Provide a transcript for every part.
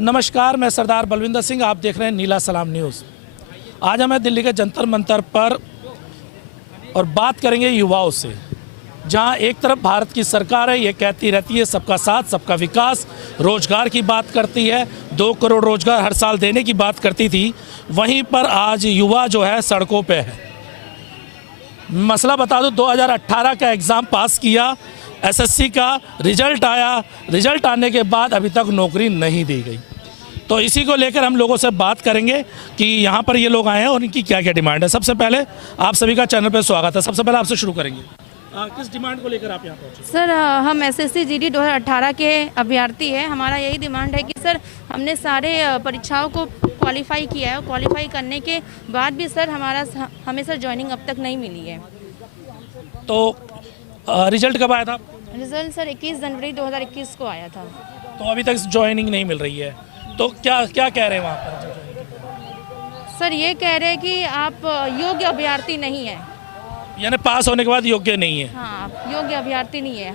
नमस्कार, मैं सरदार बलविंदर सिंह। आप देख रहे हैं नीला सलाम न्यूज़। आज हम दिल्ली के जंतर मंतर पर और बात करेंगे युवाओं से, जहां एक तरफ भारत की सरकार है, ये कहती रहती है सबका साथ सबका विकास, रोजगार की बात करती है, 2 करोड़ रोजगार हर साल देने की बात करती थी। वहीं पर आज युवा जो है सड़कों पे है। मसला बता दूं, 2018 का एग्ज़ाम पास किया, एसएससी का रिजल्ट आया, रिजल्ट आने के बाद अभी तक नौकरी नहीं दी गई। तो इसी को लेकर हम लोगों से बात करेंगे कि यहाँ पर ये लोग आए हैं और इनकी क्या क्या डिमांड है। सबसे पहले आप सभी का चैनल पर स्वागत है। सबसे पहले आपसे शुरू करेंगे, किस डिमांड को लेकर आप यहाँ पहुँचे? सर, हम एसएससी जीडी 2018 के अभ्यर्थी हैं। हमारा यही डिमांड है कि सर हमने सारे परीक्षाओं को क्वालिफाई किया है। क्वालिफाई करने के बाद भी सर हमें सर ज्वाइनिंग अब तक नहीं मिली है। तो रिजल्ट कब आया था? रिजल्ट सर 21 जनवरी 2021 को आया था। तो अभी तक ज्वाइनिंग नहीं मिल रही है, तो क्या क्या कह रहे हैं वहाँ पर? सर ये कह रहे हैं कि आप योग्य अभ्यर्थी नहीं है, यानी पास होने के बाद योग्य नहीं है। हाँ, योग्य अभ्यर्थी नहीं है।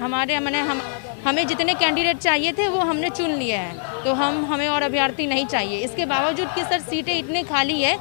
हमें जितने कैंडिडेट चाहिए थे वो हमने चुन लिए हैं, तो हमें और अभ्यर्थी नहीं चाहिए। इसके बावजूद कि सर सीटें इतने खाली है,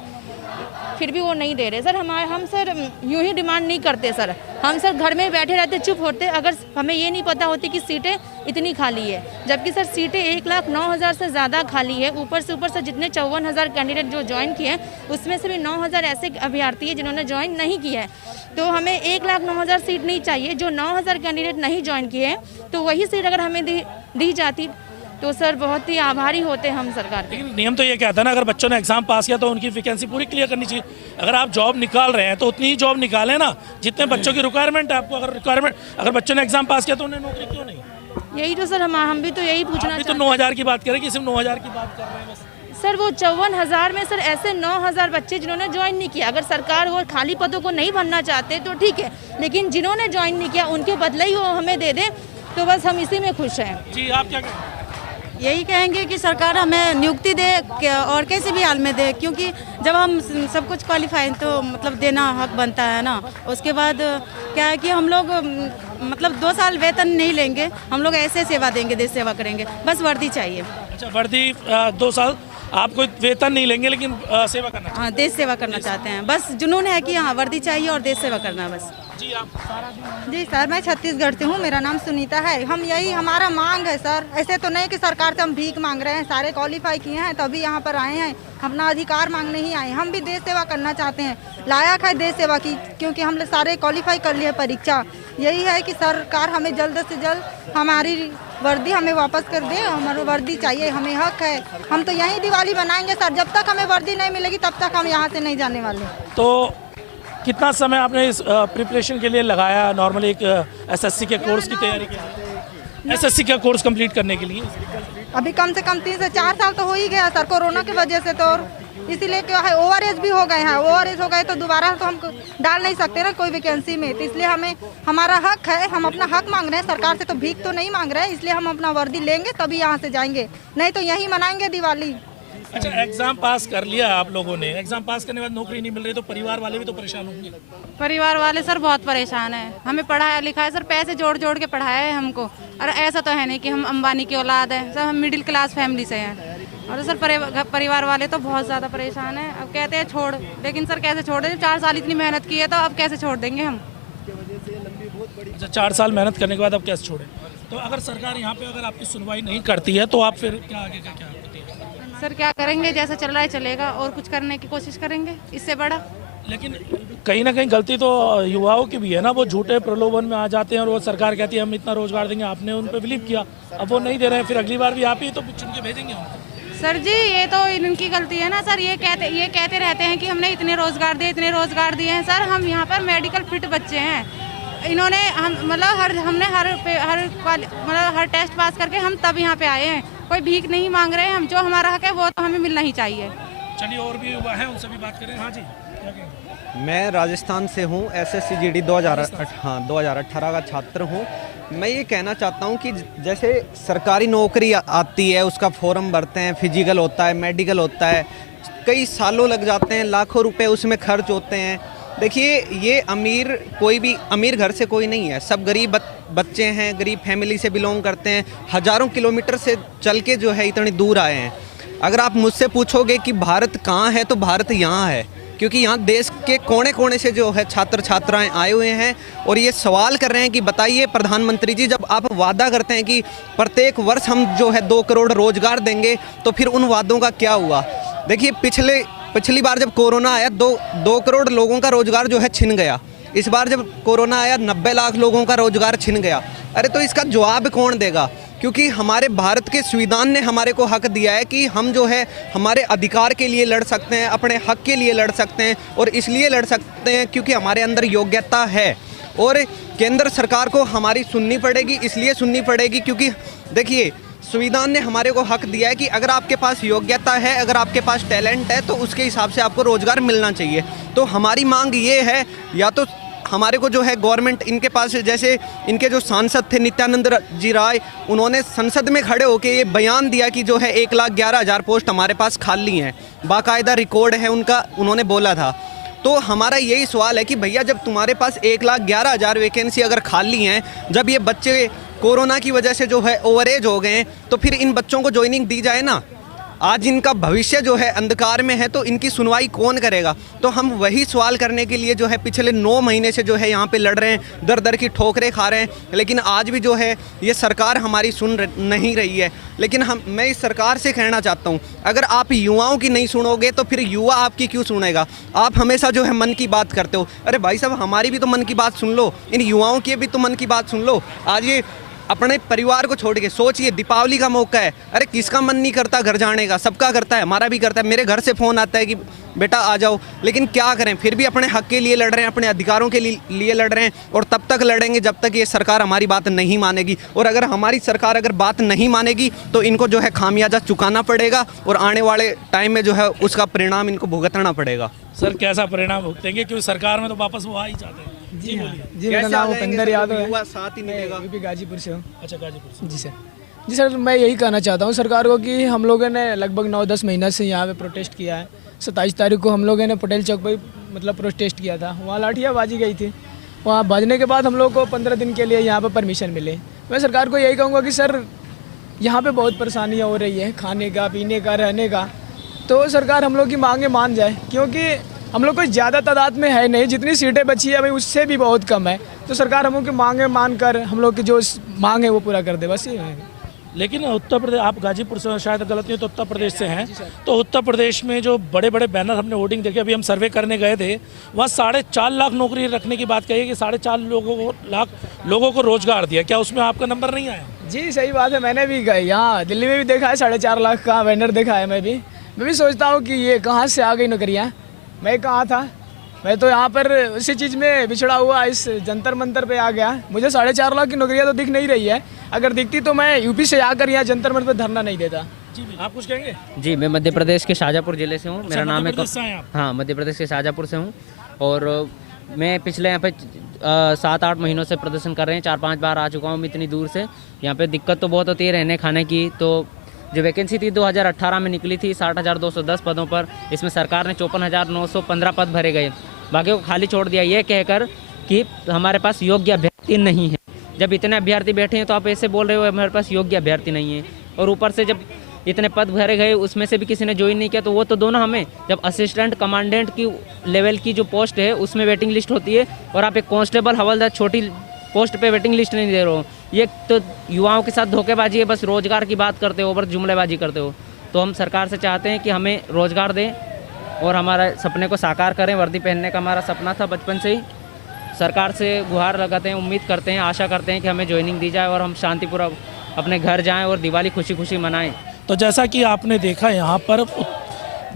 फिर भी वो नहीं दे रहे। सर हम सर यूं ही डिमांड नहीं करते सर। हम सर घर में बैठे रहते, चुप होते, अगर हमें ये नहीं पता होती कि सीटें इतनी खाली है। जबकि सर सीटें 1,09,000 से ज़्यादा खाली है। ऊपर से जितने 54,000 कैंडिडेट जो ज्वाइन किए हैं, उसमें से भी 9,000 ऐसे अभ्यर्थी हैं जिन्होंने ज्वाइन नहीं किया है। तो हमें 1,09,000 सीट नहीं चाहिए। जो 9,000 कैंडिडेट नहीं ज्वाइन किए हैं, तो वही सीट अगर हमें दी जाती तो सर बहुत ही आभारी होते हम सरकार के। लेकिन नियम तो ये कहता है ना, अगर बच्चों ने एग्जाम पास किया तो उनकी वैकेंसी पूरी क्लियर करनी चाहिए। अगर आप जॉब निकाल रहे हैं तो उतनी ही जॉब निकालें ना जितने बच्चों की रिक्वायरमेंट है। आपको अगर बच्चों ने एग्जाम पास किया तो उन्हें नौकरी क्यों नहीं? यही तो सर हम भी तो यही पूछना चाहते हैं। तो 9,000 की बात करें कि सिर्फ 9,000 की बात कर रहे हैं बस। सर वो 54,000 में सर ऐसे 9,000 बच्चे जिन्होंने ज्वाइन नहीं किया। अगर सरकार वो खाली पदों को नहीं भरना चाहते तो ठीक है, लेकिन जिन्होंने ज्वाइन नहीं किया उनके बदले ही वो हमें दे दे, तो बस हम इसी में खुश हैं। जी, आप क्या कहें? यही कहेंगे कि सरकार हमें नियुक्ति दे और किसी भी हाल में दे, क्योंकि जब हम सब कुछ क्वालिफाई तो मतलब देना हक बनता है ना। उसके बाद क्या है कि हम लोग मतलब 2 साल वेतन नहीं लेंगे, हम लोग ऐसे सेवा देंगे, देश सेवा करेंगे, बस वर्दी चाहिए। अच्छा, वर्दी 2 साल आप कोई वेतन नहीं लेंगे लेकिन सेवा करना? हाँ, देश सेवा करना चाहते हैं, बस जुनून है कि हाँ वर्दी चाहिए और देश सेवा करना बस। जी, आप? जी सर, मैं छत्तीसगढ़ से हूँ, मेरा नाम सुनीता है। हम यही हमारा मांग है सर, ऐसे तो नहीं कि सरकार से हम भीख मांग रहे हैं। सारे क्वालिफाई किए हैं तभी यहाँ पर आए हैं, अपना अधिकार मांगने ही आए। हम भी देश सेवा करना चाहते हैं, लायक है देश सेवा की, क्योंकि हम सारे क्वालिफाई कर लिए परीक्षा। यही है कि सरकार हमें जल्द से जल्द हमारी वर्दी हमें वापस कर दे। हमारी वर्दी चाहिए, हमें हक है। हम तो यहीं दिवाली बनाएंगे सर, जब तक हमें वर्दी नहीं मिलेगी तब तक हम यहाँ से नहीं जाने वाले। तो कितना समय आपने इस प्रिपरेशन के लिए लगाया? नॉर्मली एक एसएससी के कोर्स की तैयारी के लिए, एसएससी का कोर्स कंप्लीट करने के लिए अभी कम से कम 3 से 4 साल तो हो ही गया सर, कोरोना की वजह से। तो इसीलिए क्या है, ओवरएज भी हो गए हैं। ओवरएज हो गए तो दोबारा तो हम डाल नहीं सकते ना कोई वैकेंसी में। तो इसलिए हमारा हक है, हम अपना हक मांग रहे हैं सरकार से, तो भीख तो नहीं मांग रहे हैं। इसलिए हम अपना वर्दी लेंगे तभी यहाँ से जाएंगे, नहीं तो यहीं मनाएंगे दिवाली। अच्छा, एग्जाम पास कर लिया आप लोगों ने, एग्जाम पास करने के बाद नौकरी नहीं मिल रही तो परिवार वाले भी तो परेशान होंगे। परिवार वाले सर बहुत परेशान है। हमें पढ़ाया लिखाया सर, पैसे जोड़ जोड़ के पढ़ाया है हमको, और ऐसा तो है नहीं कि हम अंबानी की औलाद है सर, हम मिडिल क्लास फैमिली से हैं। और सर परिवार वाले तो बहुत ज़्यादा परेशान हैं। अब कहते हैं छोड़, लेकिन सर कैसे छोड़ दें? 4 साल इतनी मेहनत की है तो अब कैसे छोड़ देंगे हम? अच्छा, 4 साल मेहनत करने के बाद अब कैसे छोड़ें? तो अगर सरकार यहाँ पे अगर आपकी सुनवाई नहीं करती है तो आप फिर क्या आगे का क्या करती है? सर क्या करेंगे, जैसा चल रहा है चलेगा, और कुछ करने की कोशिश करेंगे इससे बड़ा। लेकिन कहीं ना कहीं गलती तो युवाओं की भी है ना। वो झूठे प्रलोभन में आ जाते हैं और वो सरकार कहती है हम इतना रोजगार देंगे, आपने उन पर बिलीव किया, अब वो नहीं दे रहे हैं, फिर अगली बार भी आप ही तो चुन के भेजेंगे उनको। सर जी ये तो इनकी गलती है ना सर। ये कहते रहते हैं कि हमने इतने रोजगार दिए हैं सर। हम यहाँ पर मेडिकल फिट बच्चे हैं। इन्होंने हमने हर टेस्ट पास करके हम तब यहाँ पे आए हैं। कोई भीख नहीं मांग रहे हैं हम, जो हमारा हक है वो तो हमें मिलना ही चाहिए। चलिए, और भी युवा हैं, उनसे भी बात करें। हाँ जी, क्या कहें? मैं राजस्थान से हूँ, एसएससी जीडी 2018 का छात्र हूँ। मैं ये कहना चाहता हूँ कि जैसे सरकारी नौकरी आती है, उसका फॉर्म भरते हैं, फिजिकल होता है, मेडिकल होता है, कई सालों लग जाते हैं, लाखों रुपए उसमें खर्च होते हैं। देखिए, ये कोई भी अमीर घर से कोई नहीं है, सब गरीब बच्चे हैं, गरीब फैमिली से बिलोंग करते हैं, हज़ारों किलोमीटर से चल के जो है इतनी दूर आए हैं। अगर आप मुझसे पूछोगे कि भारत कहाँ है तो भारत यहाँ है, क्योंकि यहाँ देश के कोने कोने से जो है छात्र छात्राएं आए हुए हैं और ये सवाल कर रहे हैं कि बताइए प्रधानमंत्री जी, जब आप वादा करते हैं कि प्रत्येक वर्ष हम जो है 2 करोड़ रोजगार देंगे, तो फिर उन वादों का क्या हुआ। देखिए पिछली बार जब कोरोना आया 2 करोड़ लोगों का रोजगार जो है छिन गया। इस बार जब कोरोना आया 90 लाख लोगों का रोजगार छिन गया। अरे तो इसका जवाब कौन देगा? क्योंकि हमारे भारत के संविधान ने हमारे को हक दिया है कि हम जो है हमारे अधिकार के लिए लड़ सकते हैं, अपने हक के लिए लड़ सकते हैं, और इसलिए लड़ सकते हैं क्योंकि हमारे अंदर योग्यता है। और केंद्र सरकार को हमारी सुननी पड़ेगी, इसलिए सुननी पड़ेगी क्योंकि देखिए संविधान ने हमारे को हक दिया है कि अगर आपके पास योग्यता है, अगर आपके पास टैलेंट है, तो उसके हिसाब से आपको रोज़गार मिलना चाहिए। तो हमारी मांग ये है, या तो हमारे को जो है गवर्नमेंट, इनके पास जैसे इनके जो सांसद थे नित्यानंद जी राय, उन्होंने संसद में खड़े होकर ये बयान दिया कि जो है 1,11,000 पोस्ट हमारे पास खाली हैं, बाकायदा रिकॉर्ड है उनका, उन्होंने बोला था। तो हमारा यही सवाल है कि भैया जब तुम्हारे पास 1,11,000 वैकेंसी अगर खाली हैं, जब ये बच्चे कोरोना की वजह से जो है ओवरेज हो गए हैं, तो फिर इन बच्चों को ज्वाइनिंग दी जाए ना। आज इनका भविष्य जो है अंधकार में है, तो इनकी सुनवाई कौन करेगा? तो हम वही सवाल करने के लिए जो है पिछले 9 महीने से जो है यहाँ पे लड़ रहे हैं, दर दर की ठोकरें खा रहे हैं, लेकिन आज भी जो है ये सरकार हमारी सुन नहीं रही है। लेकिन मैं इस सरकार से कहना चाहता हूँ, अगर आप युवाओं की नहीं सुनोगे तो फिर युवा आपकी क्यों सुनेगा? आप हमेशा जो है मन की बात करते हो। अरे भाई साहब, हमारी भी तो मन की बात सुन लो, इन युवाओं की भी तो मन की बात सुन लो। आज ये अपने परिवार को छोड़ के सोचिए, दीपावली का मौका है, अरे किसका मन नहीं करता घर जाने का? सबका करता है, हमारा भी करता है। मेरे घर से फ़ोन आता है कि बेटा आ जाओ, लेकिन क्या करें, फिर भी अपने हक के लिए लड़ रहे हैं, अपने अधिकारों के लिए लड़ रहे हैं, और तब तक लड़ेंगे जब तक ये सरकार हमारी बात नहीं मानेगी। और अगर हमारी सरकार अगर बात नहीं मानेगी तो इनको जो है खामियाजा चुकाना पड़ेगा, और आने वाले टाइम में जो है उसका परिणाम इनको भुगतना पड़ेगा। सर कैसा परिणाम भुगतेंगे, क्योंकि सरकार में तो वापस वो आ ही जाते हैं। जी हाँ जी, मेरा नाम उपेंद्र यादव है, साथ ही मिलेगा। यूपी गाजीपुर से हूँ। अच्छा, गाजीपुर से। जी सर, मैं यही कहना चाहता हूँ सरकार को कि हम लोगों ने लगभग 9-10 महीना से यहाँ पे प्रोटेस्ट किया है। 27 तारीख को हम लोगों ने पटेल चौक पर मतलब प्रोटेस्ट किया था, वहाँ लाठियाँ बाजी गई थी। वहाँ बाजने के बाद हम लोग को 15 दिन के लिए यहाँ पर परमिशन मिले। मैं सरकार को यही कहूँगा कि सर यहाँ पे बहुत परेशानियाँ हो रही है, खाने का, पीने का, रहने का, तो सरकार हम लोग की मांगे मान जाए, क्योंकि हम लोग कोई ज़्यादा तादाद में है नहीं, जितनी सीटें बची है भाई उससे भी बहुत कम है। तो सरकार हम लोग की मांगे मान कर हम लोग की जो मांग है वो पूरा कर दे, बस ये है। लेकिन उत्तर प्रदेश, आप गाजीपुर से शायद गलत नहीं तो उत्तर प्रदेश से हैं, तो उत्तर प्रदेश में जो बड़े बड़े बैनर हमने होर्डिंग देखे, अभी हम सर्वे करने गए थे, वहाँ 4.5 लाख नौकरी रखने की बात कही है कि 4.5 लाख लोगों को रोजगार दिया। क्या उसमें आपका नंबर नहीं आया? जी सही बात है, मैंने भी यहाँ दिल्ली में भी देखा है 4.5 लाख का बैनर देखा है। मैं भी सोचता हूँ कि ये कहाँ से आ गई नौकरियाँ। मैं कहाँ था, मैं तो यहाँ पर उसी चीज़ में बिछड़ा हुआ इस जंतर मंतर पे आ गया। मुझे 4.5 लाख की नौकरियाँ तो दिख नहीं रही है, अगर दिखती तो मैं यूपी से आकर यहाँ जंतर मंतर पे धरना नहीं देता। जी, आप कुछ कहेंगे? जी, मैं मध्य प्रदेश के शाहजहाँपुर ज़िले से हूँ। मेरा नाम है हाँ, मध्य प्रदेश के शाहजहाँपुर से हूँ, और मैं पिछले यहाँ पे 7-8 महीनों से प्रदर्शन कर रहे हैं। 4-5 बार आ चुका हूँ इतनी दूर से। यहाँ पे दिक्कत तो बहुत होती है रहने खाने की। तो जो वैकेंसी थी 2018 में निकली थी 60,210 पदों पर, इसमें सरकार ने 54,915 पद भरे गए, बाकी को खाली छोड़ दिया, ये कहकर कि हमारे पास योग्य अभ्यर्थी नहीं है। जब इतने अभ्यर्थी बैठे हैं तो आप ऐसे बोल रहे हो हमारे पास योग्य अभ्यर्थी नहीं है, और ऊपर से जब इतने पद भरे गए उसमें से भी किसी ने ज्वाइन नहीं किया, तो वो तो दोनों हमें, जब असिस्टेंट कमांडेंट की लेवल की जो पोस्ट है उसमें वेटिंग लिस्ट होती है, और आप एक कांस्टेबल हवलदार छोटी पोस्ट पे वेटिंग लिस्ट नहीं दे रहे हो। ये तो युवाओं के साथ धोखेबाजी है, बस रोजगार की बात करते हो, बस जुमलेबाजी करते हो। तो हम सरकार से चाहते हैं कि हमें रोजगार दें और हमारे सपने को साकार करें। वर्दी पहनने का हमारा सपना था बचपन से ही। सरकार से गुहार लगाते हैं, उम्मीद करते हैं, आशा करते हैं कि हमें ज्वाइनिंग दी जाए और हम शांतिपूर्वक अपने घर जाएं और दिवाली खुशी खुशी मनाएं। तो जैसा कि आपने देखा यहाँ पर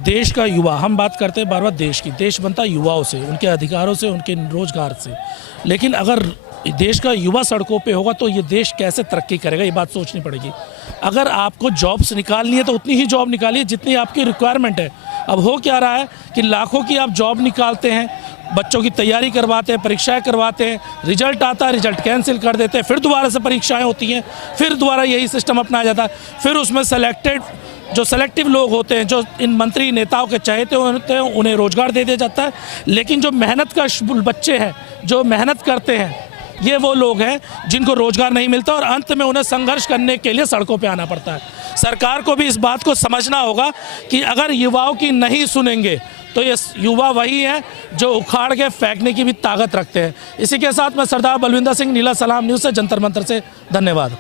देश का युवा, हम बात करते हैं बार बार देश की, देश बनता युवाओं से, उनके अधिकारों से, उनके रोजगार से। लेकिन अगर देश का युवा सड़कों पे होगा तो ये देश कैसे तरक्की करेगा, ये बात सोचनी पड़ेगी। अगर आपको जॉब्स निकालनी है तो उतनी ही जॉब निकालिए जितनी आपकी रिक्वायरमेंट है। अब हो क्या रहा है कि लाखों की आप जॉब निकालते हैं, बच्चों की तैयारी करवाते हैं, परीक्षाएं करवाते हैं, रिजल्ट आता है, रिजल्ट कैंसिल कर देते हैं, फिर दोबारा से परीक्षाएं होती हैं, फिर दोबारा यही सिस्टम अपनाया जाता है, फिर उसमें सेलेक्टिव लोग होते हैं जो इन मंत्री नेताओं के चाहते होते हैं, उन्हें रोजगार दे दिया जाता है। लेकिन जो मेहनत का बच्चे हैं, जो मेहनत करते हैं, ये वो लोग हैं जिनको रोजगार नहीं मिलता और अंत में उन्हें संघर्ष करने के लिए सड़कों पे आना पड़ता है। सरकार को भी इस बात को समझना होगा कि अगर युवाओं की नहीं सुनेंगे तो ये युवा वही हैं जो उखाड़ के फेंकने की भी ताकत रखते हैं। इसी के साथ मैं सरदार बलविंदर सिंह, नीला सलाम न्यूज़ से, जंतर मंतर से, धन्यवाद।